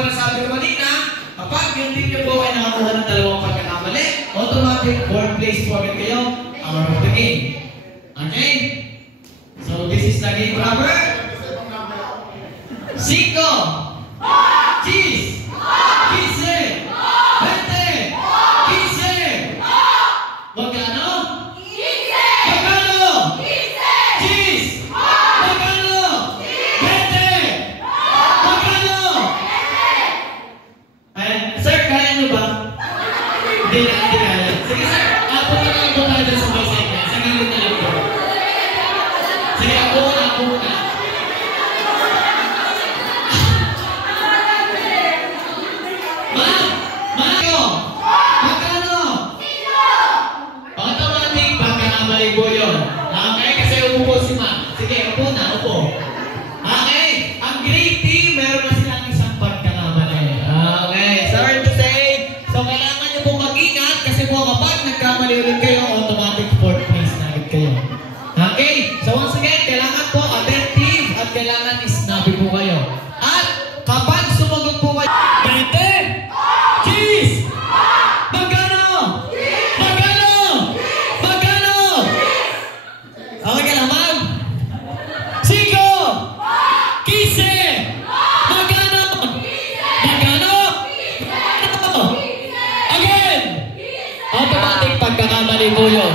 pa nasabi ko kanina, kapag yung team niyo po ay nakakuha ng dalawang pagkakamali, automatic 4th place po agad kayo, out of the game. Okay? So this is the game proper. 5, cheese, 15, 20, 15. Magkano? 15! Magkano? 15! Cheese! Magkano? 20! Magkano? 20! Sir, kaya nyo ba? Hindi na, hindi kaya. Sige sir, ako na lang po tayo sa bicycle. Sa gilid na lang po. Sige, ako muna, ako muna. Okay, kasi umupo si Ma. Sige, upo na, upo. Okay, ang great team, meron na silang isang pagkakamali. Okay, sorry to say. So, kailangan nyo po mag-ingat kasi po kapag nagkamali ulit kayo, automatic 4th place na agad kayo. Okay, so once again, kailangan po attentive at kailangan snappy po kayo. At kapag sumagot po kayo, 20! Cheese! Magkano? Magkano? Magkano? Okay ka lang, ma'am? 5! 15! Magkano? Magkano? Again! Automatic pagkakamali po yun.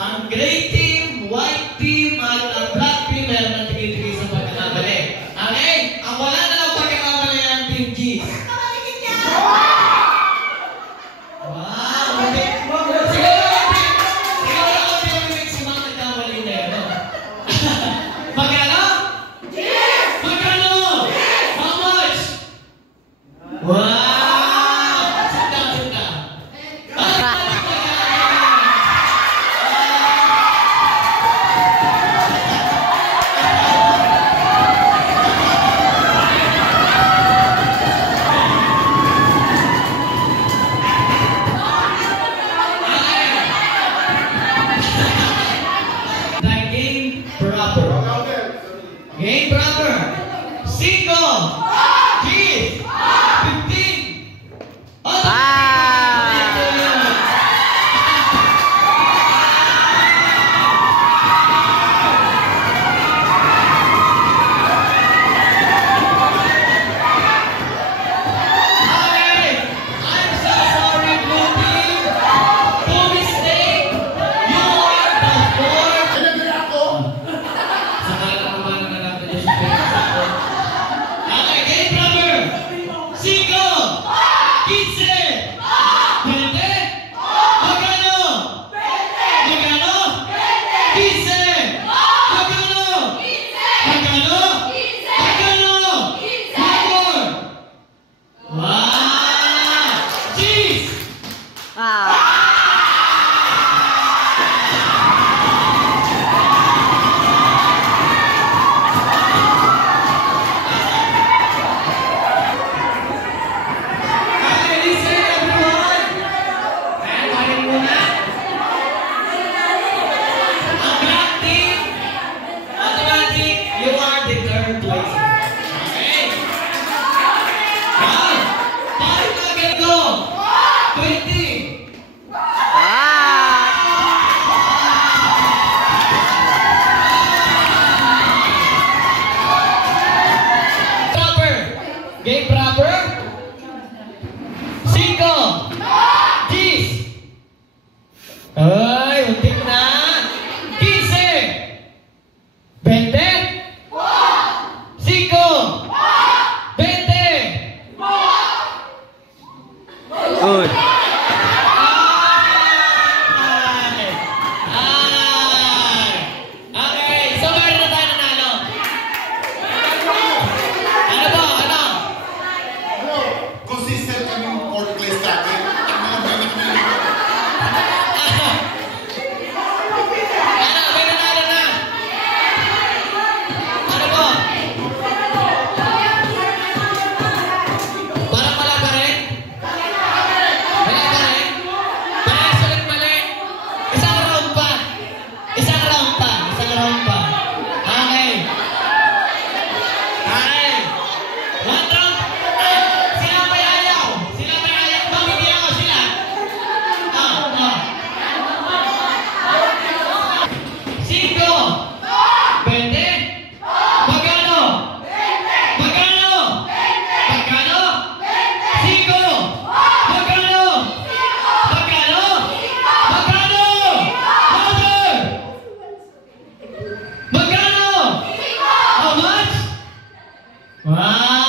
Ang gray team, white team, at ang black team meron ng tigil-tigil sa pagkakamali. Okay? Ang wala na lang pagkakamali ang team G. Wow! Okay. Siguro ako pinamimik si mga nagkamali na yun. Magkano? Magkano? How much? Wow! Game proper. 5, cheese, 15. Game proper. 5, cheese. Ay, untik na. 15. 20. 5. 20. Good. Wow!